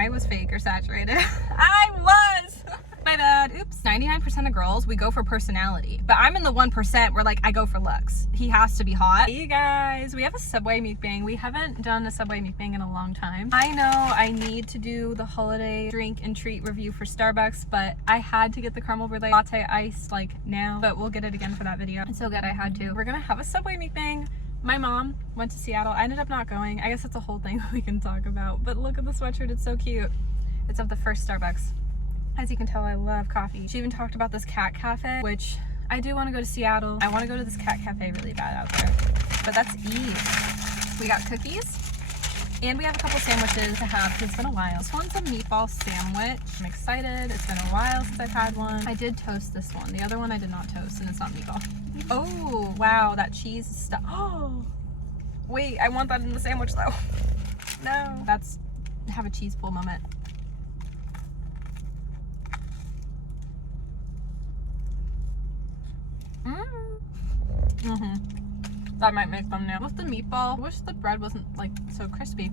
I was fake or saturated. I was! My bad. Oops. 99% of girls, we go for personality. But I'm in the 1% where like I go for looks. He has to be hot. Hey you guys, we have a Subway mukbang. We haven't done a Subway mukbang in a long time. I know I need to do the holiday drink and treat review for Starbucks, but I had to get the caramel brulee latte iced like now. But we'll get it again for that video. It's so good I had to. We're gonna have a Subway mukbang. My mom went to Seattle. I ended up not going. I guess it's a whole thing we can talk about. But look at the sweatshirt. It's so cute. It's of the first Starbucks. As you can tell, I love coffee. She even talked about this cat cafe, which I do want to go to Seattle. I want to go to this cat cafe really bad out there. But that's Eve. We got cookies. And we have a couple sandwiches to have. It's been a while. This one's a meatball sandwich. I'm excited. It's been a while since I've had one. I did toast this one. The other one I did not toast, and it's not meatball. Oh, wow. That cheese is stuck. Oh, wait. I want that in the sandwich, though. No. That's have a cheese pull moment. That might make thumbnail. With the meatball, I wish the bread wasn't like so crispy.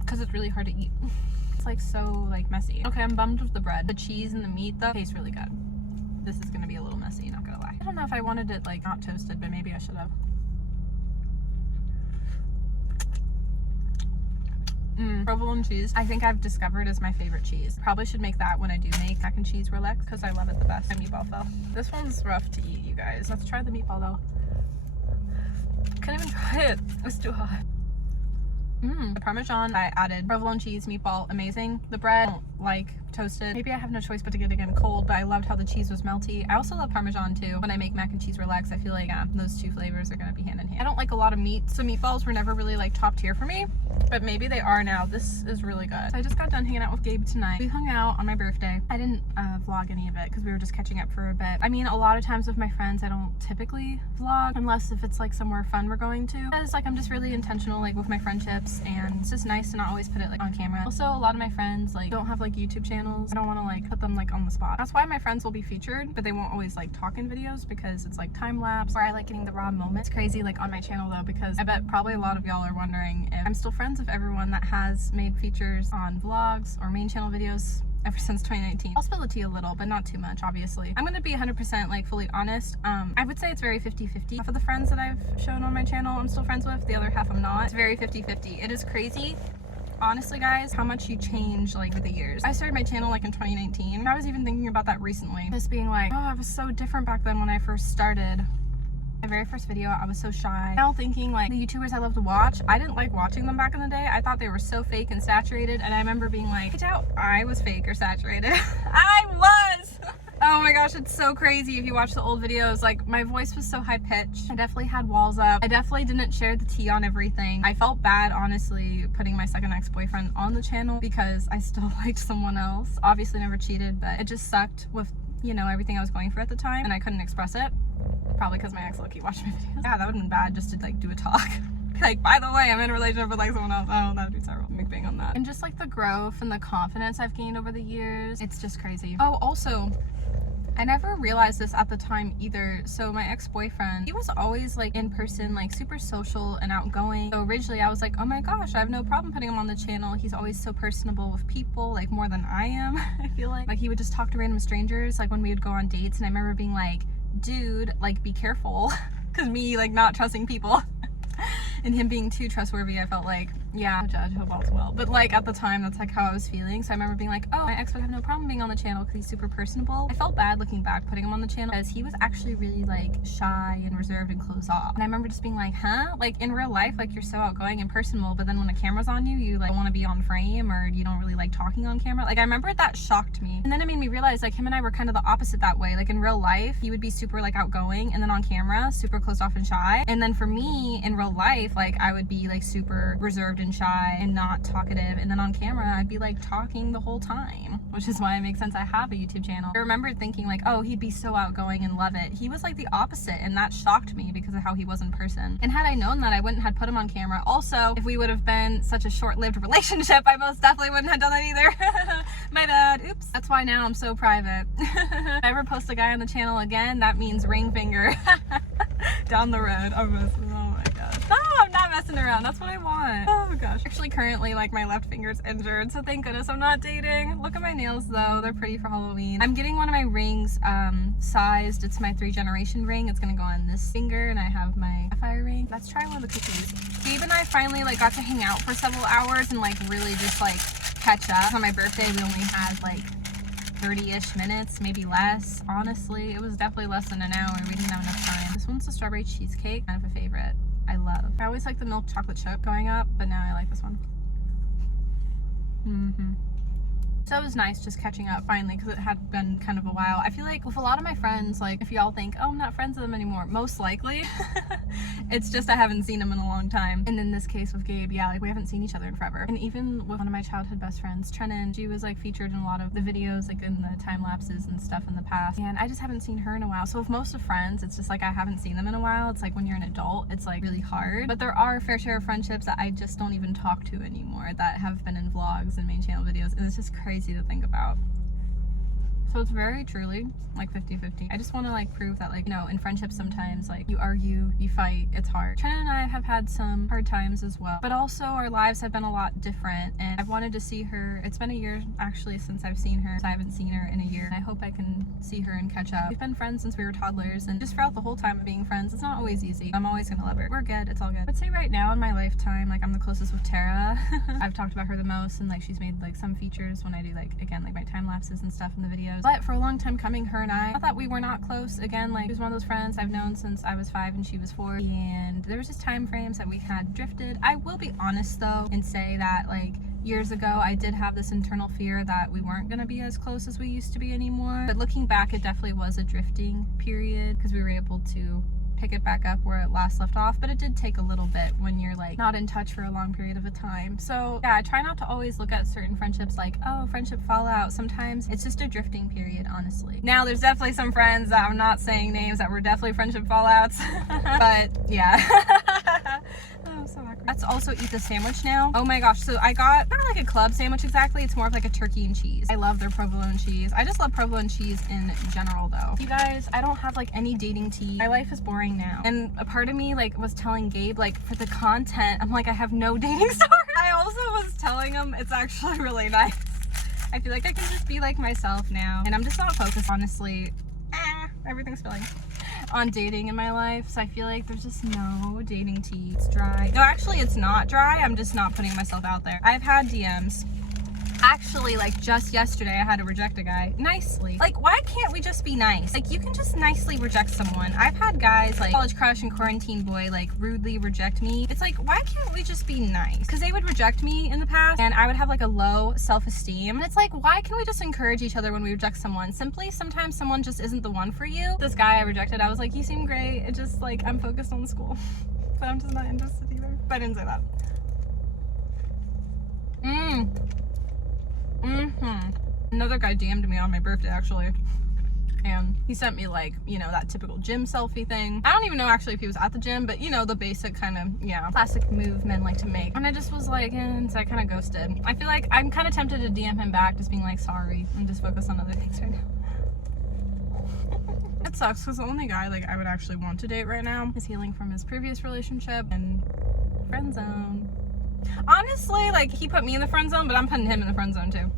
Because it's really hard to eat. It's like so like messy. Okay, I'm bummed with the bread. The cheese and the meat though tastes really good. This is gonna be a little messy, not gonna lie. I don't know if I wanted it like not toasted, but maybe I should have. Provolone cheese, I think I've discovered is my favorite cheese. Probably should make that when I do make mac and cheese roulette because I love it the best. My meatball fell. This one's rough to eat, you guys. Let's try the meatball though. Couldn't even try it. It was too hot. The Parmesan, I added provolone cheese, meatball, amazing. The bread, like toasted. Maybe I have no choice but to get it again cold, but I loved how the cheese was melty. I also love Parmesan too. When I make mac and cheese roulette, I feel like those two flavors are gonna be hand in hand. I don't like a lot of meat, so meatballs were never really like top tier for me, but maybe they are now. This is really good. So I just got done hanging out with Gabe tonight. We hung out on my birthday. I didn't vlog any of it because we were just catching up for a bit. I mean, a lot of times with my friends, I don't typically vlog unless if it's like somewhere fun we're going to. Because like I'm just really intentional like with my friendships, and it's just nice to not always put it like on camera. Also, a lot of my friends like don't have like YouTube channels. I don't want to like put them like on the spot. That's why my friends will be featured, but they won't always like talk in videos because it's like time lapse, or I like getting the raw moments. It's crazy like on my channel though, because I bet probably a lot of y'all are wondering if I'm still friends with everyone that has made features on vlogs or main channel videos ever since 2019. I'll spill the tea a little, but not too much, obviously. I'm gonna be 100% like fully honest. I would say it's very 50-50. Half of the friends that I've shown on my channel I'm still friends with, the other half I'm not. It's very 50-50. It is crazy, honestly guys, how much you change like with the years. I started my channel like in 2019, and I was even thinking about that recently. Just being like, oh, I was so different back then when I first started. My very first video, I was so shy. Now thinking like the YouTubers I love to watch, I didn't like watching them back in the day. I thought they were so fake and saturated, and I remember being like, I doubt I was fake or saturated. I was! Oh my gosh, it's so crazy. If you watch the old videos, like my voice was so high pitched. I definitely had walls up. I definitely didn't share the tea on everything. I felt bad, honestly, putting my second ex-boyfriend on the channel because I still liked someone else. Obviously never cheated, but it just sucked with, you know, everything I was going through at the time, and I couldn't express it. Probably because my ex low-key watched my videos. Yeah, that would have been bad just to like do a talk. Like, by the way, I'm in a relationship with like someone else. Oh, that'd be terrible. Mukbang on that. And just like the growth and the confidence I've gained over the years, it's just crazy. Oh, also, I never realized this at the time either. So my ex-boyfriend, he was always like in person, like super social and outgoing. So originally I was like, oh my gosh, I have no problem putting him on the channel. He's always so personable with people, like more than I am. I feel like he would just talk to random strangers, like when we would go on dates, and I remember being like, dude, like be careful, because me like not trusting people and him being too trustworthy, I felt like, yeah, judge, hope all's well. But like at the time, that's like how I was feeling. So I remember being like, oh, my ex would have no problem being on the channel because he's super personable. I felt bad looking back putting him on the channel because he was actually really like shy and reserved and closed off. And I remember just being like, huh? Like in real life, like you're so outgoing and personable, but then when a camera's on you, you like want to be on frame, or you don't really like talking on camera. Like I remember that shocked me. And then it made me realize like him and I were kind of the opposite that way. Like in real life, he would be super like outgoing, and then on camera, super closed off and shy. And then for me in real life, like I would be like super reserved and shy and not talkative, and then on camera I'd be like talking the whole time, which is why it makes sense I have a YouTube channel. I remember thinking like, oh, he'd be so outgoing and love it. He was like the opposite, and that shocked me because of how he was in person. And had I known that, I wouldn't have put him on camera. Also, if we would have been such a short-lived relationship, I most definitely wouldn't have done that either. My bad. Oops. That's why now I'm so private. If I ever post a guy on the channel again, that means ring finger down the road. I'm messing. Oh my gosh. No, I'm not messing around. That's what I want. Oh gosh. Actually, currently, like, my left finger's injured, so thank goodness I'm not dating. Look at my nails though. They're pretty for Halloween. I'm getting one of my rings sized. It's my 3-generation ring. It's gonna go on this finger, and I have my fire ring. Let's try one of the cookies. Gabe and I finally like got to hang out for several hours and like really just like catch up. On my birthday, we only had like 30-ish minutes, maybe less. Honestly, it was definitely less than an hour. We didn't have enough time. This one's the strawberry cheesecake, kind of a favorite. I love. I always like the milk chocolate chip going up, but now I like this one. So it was nice just catching up finally, because it had been kind of a while. I feel like with a lot of my friends, like if y'all think, oh, I'm not friends with them anymore, most likely it's just I haven't seen them in a long time. And in this case with Gabe, yeah, like we haven't seen each other in forever. And even with one of my childhood best friends, Trenin, she was like featured in a lot of the videos, like in the time lapses and stuff in the past, and I just haven't seen her in a while. So with most of friends, it's just like I haven't seen them in a while. It's like when you're an adult, it's like really hard. But there are a fair share of friendships that I just don't even talk to anymore that have been in vlogs and main channel videos, and it's just crazy to think about. So it's very truly like 50-50. I just want to like prove that, like, you know, in friendships sometimes like you argue, you fight, it's hard. Trina and I have had some hard times as well, but also our lives have been a lot different, and I've wanted to see her. It's been a year actually since I've seen her. So I haven't seen her in a year, and I hope I can see her and catch up. We've been friends since we were toddlers, and just throughout the whole time of being friends, it's not always easy. I'm always gonna love her. We're good, it's all good. I'd say right now in my lifetime, like I'm the closest with Tara. I've talked about her the most, and like she's made like some features when I do like, again, like my time lapses and stuff in the videos. But for a long time coming, her and I thought we were not close. Again, like she was one of those friends I've known since I was 5 and she was 4, and there was just time frames that we had drifted. I will be honest though and say that like years ago I did have this internal fear that we weren't going to be as close as we used to be anymore, but looking back it definitely was a drifting period because we were able to pick it back up where it last left off. But it did take a little bit when you're like not in touch for a long period of a time. So yeah, I try not to always look at certain friendships like, oh, friendship fallout. Sometimes it's just a drifting period, honestly. Now there's definitely some friends that I'm not saying names that were definitely friendship fallouts but yeah. Oh, so awkward. Let's also eat the sandwich now. Oh my gosh, so I got not like a club sandwich exactly, it's more of like a turkey and cheese. I love their provolone cheese. I just love provolone cheese in general though. You guys, I don't have like any dating tea. My life is boring now, and a part of me like was telling Gabe like for the content, I'm like I have no dating story. I also was telling him it's actually really nice. I feel like I can just be like myself now, and I'm just not focused, honestly. Everything's spilling on dating in my life, so I feel like there's just no dating tea. It's dry. No, actually it's not dry, I'm just not putting myself out there. I've had DMs. Actually, like just yesterday I had to reject a guy nicely. Like, why can't we just be nice? Like, you can just nicely reject someone. I've had guys like college crush and quarantine boy like rudely reject me. It's like, why can't we just be nice? Because they would reject me in the past and I would have like a low self-esteem, and it's like, why can we just encourage each other when we reject someone? Simply, sometimes someone just isn't the one for you. This guy I rejected, I was like, you seem great, it just like I'm focused on school but I'm just not interested either. But I didn't say that. Another guy DM'd me on my birthday actually, and he sent me like, you know, that typical gym selfie thing. I don't even know actually if he was at the gym, but you know, the basic kind of, yeah, classic move men like to make. And I just was like, and so I kind of ghosted. I feel like I'm kind of tempted to DM him back, just being like, sorry, and just focus on other things right now. It sucks because the only guy like I would actually want to date right now is healing from his previous relationship and friend zone. Honestly, like he put me in the friend zone, but I'm putting him in the friend zone too.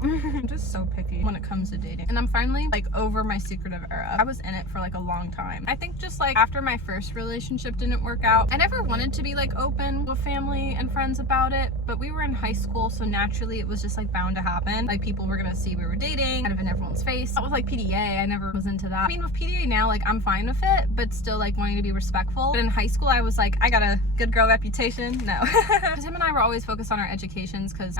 I'm just so picky when it comes to dating, and I'm finally like over my secretive era. I was in it for like a long time. I think just like after my first relationship didn't work out, I never wanted to be like open with family and friends about it, but we were in high school, so naturally it was just like bound to happen. Like people were gonna see we were dating kind of in everyone's face. That was like PDA, I never was into that. I mean with PDA now, like I'm fine with it, but still like wanting to be respectful. But in high school I was like, I got a good girl reputation. No. Because him and I were always focused on our educations, because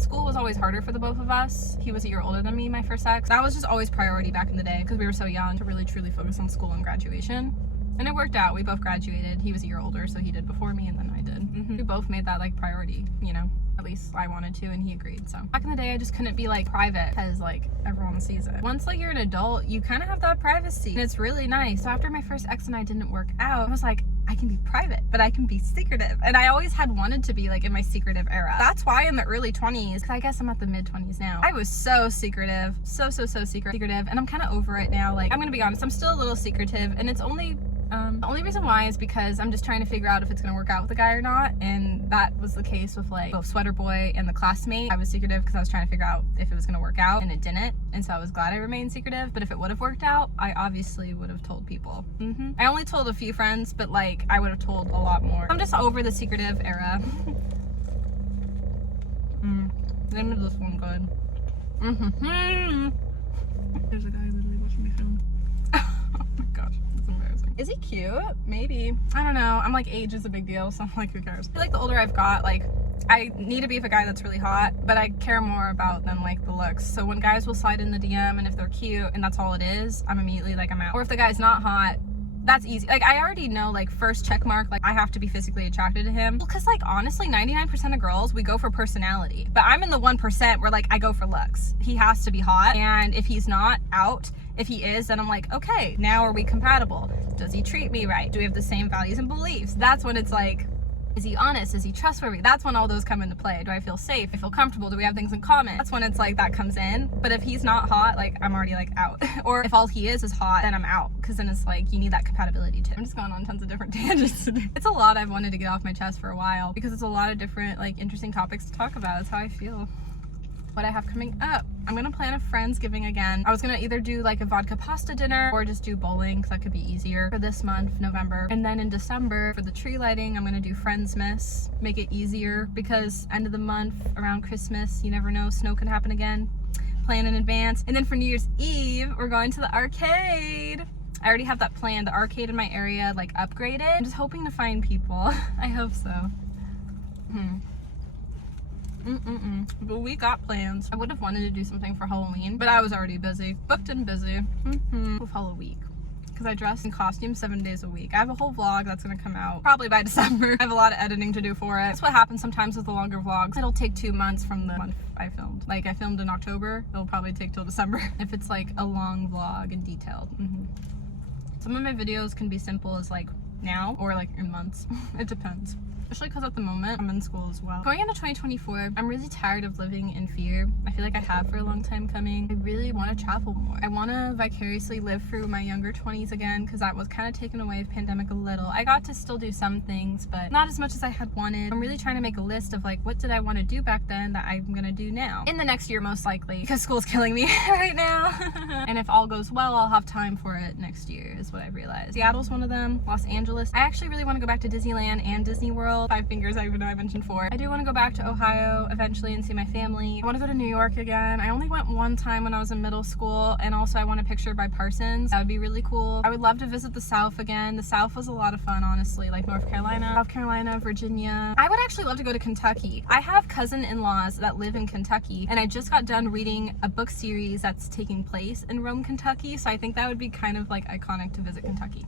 school was always harder for the both of us. He was a year older than me, my first ex. That was just always priority back in the day because we were so young to really truly focus on school and graduation. And it worked out. We both graduated. He was a year older, so he did before me and then I did. We both made that like priority, you know. At least I wanted to, and he agreed. So back in the day, I just couldn't be like private because like everyone sees it. Once like you're an adult, you kind of have that privacy, and it's really nice. So after my first ex and I didn't work out, I was like, I can be private, but I can be secretive. And I always had wanted to be like in my secretive era. That's why in the early 20s, because I guess I'm at the mid 20s now, I was so secretive, so secretive, and I'm kind of over it now. Like, I'm gonna be honest, I'm still a little secretive, and it's only the only reason why is because I'm just trying to figure out if it's gonna work out with the guy or not, and that was the case with like both Sweater Boy and the classmate. I was secretive because I was trying to figure out if it was gonna work out, and it didn't, and so I was glad I remained secretive. But if it would have worked out, I obviously would have told people. I only told a few friends, but like I would have told a lot more. I'm just over the secretive era. Name of this one good. There's a guy literally watching me film. Oh my gosh, it's embarrassing. Is he cute? Maybe. I don't know. I'm like, age is a big deal, so I'm like, who cares? I feel like the older I've got, like, I need to be with a guy that's really hot, but I care more about than like the looks. So when guys will slide in the DM and if they're cute and that's all it is, I'm immediately like, I'm out. Or if the guy's not hot, that's easy. Like, I already know, like, first check mark, like, I have to be physically attracted to him. Well, because, like, honestly, 99% of girls, we go for personality. But I'm in the 1% where, like, I go for looks. He has to be hot. And if he's not, out. If he is, then I'm like, okay, now are we compatible? Does he treat me right? Do we have the same values and beliefs? That's when it's like, is he honest? Is he trustworthy? That's when all those come into play. Do I feel safe? Do I feel comfortable? Do we have things in common? That's when it's like that comes in. But if he's not hot, like I'm already like out. Or if all he is hot, then I'm out. Because then it's like you need that compatibility too. I'm just going on tons of different tangents today. It's a lot I've wanted to get off my chest for a while because it's a lot of different like interesting topics to talk about. That's how I feel. What I have coming up. I'm gonna plan a Friendsgiving again. I was gonna either do like a vodka pasta dinner or just do bowling because that could be easier for this month, November. And then in December for the tree lighting, I'm gonna do Friendsmas, make it easier because end of the month around Christmas, you never know, snow can happen again. Plan in advance. And then for New Year's Eve, we're going to the arcade. I already have that planned. The arcade in my area, like upgraded. I'm just hoping to find people. I hope so. But we got plans. I would have wanted to do something for Halloween, but I was already busy, booked and busy with Halloween week because I dress in costume 7 days a week. I have a whole vlog that's gonna come out probably by December. I have a lot of editing to do for it. That's what happens sometimes with the longer vlogs. It'll take 2 months from the month I filmed. Like I filmed in October, it'll probably take till December if it's like a long vlog and detailed. Some of my videos can be simple as like now or like in months. It depends. Especially because at the moment I'm in school as well. Going into 2024, I'm really tired of living in fear. I feel like I have for a long time coming. I really want to travel more. I want to vicariously live through my younger 20s again because that was kind of taken away with pandemic a little. I got to still do some things, but not as much as I had wanted. I'm really trying to make a list of like, what did I want to do back then that I'm going to do now? In the next year, most likely, because school's killing me right now. And if all goes well, I'll have time for it next year is what I realized. Seattle's one of them. Los Angeles. I actually really want to go back to Disneyland and Disney World. 5 fingers, I even know I mentioned 4. I do want to go back to Ohio eventually and see my family. I want to go to New York again. I only went one time when I was in middle school, and also I want a picture by Parsons. That would be really cool. I would love to visit the South again. The South was a lot of fun, honestly, like North Carolina, South Carolina, Virginia. I would actually love to go to Kentucky. I have cousin-in-laws that live in Kentucky, and I just got done reading a book series that's taking place in Rome, Kentucky, so I think that would be kind of like iconic to visit Kentucky.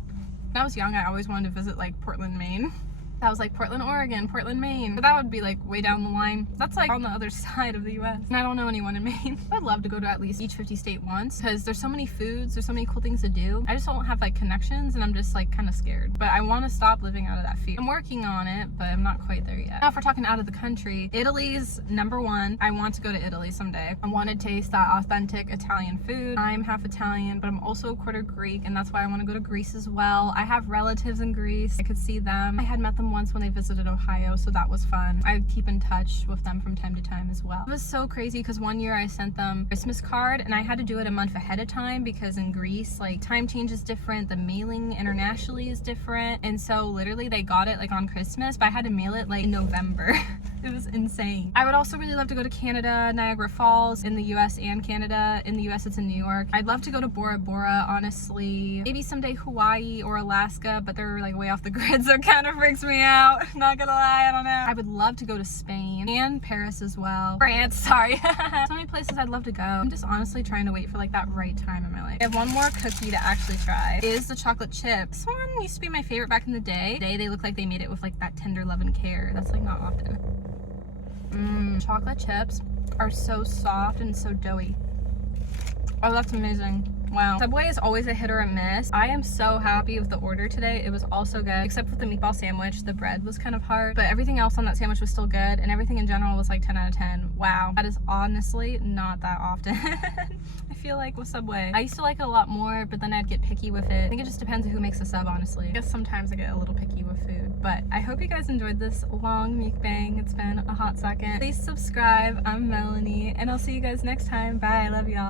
When I was young, I always wanted to visit like Portland, Maine. That was like Portland, Oregon, Portland, Maine. But that would be like way down the line. That's like on the other side of the US. And I don't know anyone in Maine. I'd love to go to at least each 50 state once because there's so many foods, there's so many cool things to do. I just don't have like connections and I'm just like kind of scared. But I want to stop living out of that fear. I'm working on it, but I'm not quite there yet. Now if we're talking out of the country, Italy's #1. I want to go to Italy someday. I want to taste that authentic Italian food. I'm half Italian, but I'm also a quarter Greek, and that's why I want to go to Greece as well. I have relatives in Greece. I could see them. I had met them once when they visited Ohio, so that was fun. I keep in touch with them from time to time as well. It was so crazy because one year I sent them a Christmas card and I had to do it a month ahead of time because in Greece, like time change is different, the mailing internationally is different, and so literally they got it like on Christmas, but I had to mail it like in November. It was insane. I would also really love to go to Canada, Niagara Falls, in the US and Canada. In the US, it's in New York. I'd love to go to Bora Bora, honestly. Maybe someday Hawaii or Alaska, but they're like way off the grid, so it kind of freaks me out. Not gonna lie, I don't know. I would love to go to Spain and Paris as well. France, sorry. So many places I'd love to go. I'm just honestly trying to wait for like that right time in my life. I have one more cookie to actually try. It is the chocolate chip. This one used to be my favorite back in the day. Today they look like they made it with like that tender love and care. That's like not often. Chocolate chips are so soft and so doughy. Oh, that's amazing. Wow. Subway is always a hit or a miss. I am so happy with the order today. It was all so good, except with the meatball sandwich. The bread was kind of hard, but everything else on that sandwich was still good, and everything in general was like 10 out of 10. Wow. That is honestly not that often. I feel like with Subway, I used to like it a lot more, but then I'd get picky with it. I think it just depends on who makes the sub, honestly. I guess sometimes I get a little picky with food, but I hope you guys enjoyed this long mukbang. It's been a hot second. Please subscribe. I'm Melanie, and I'll see you guys next time. Bye. I love y'all.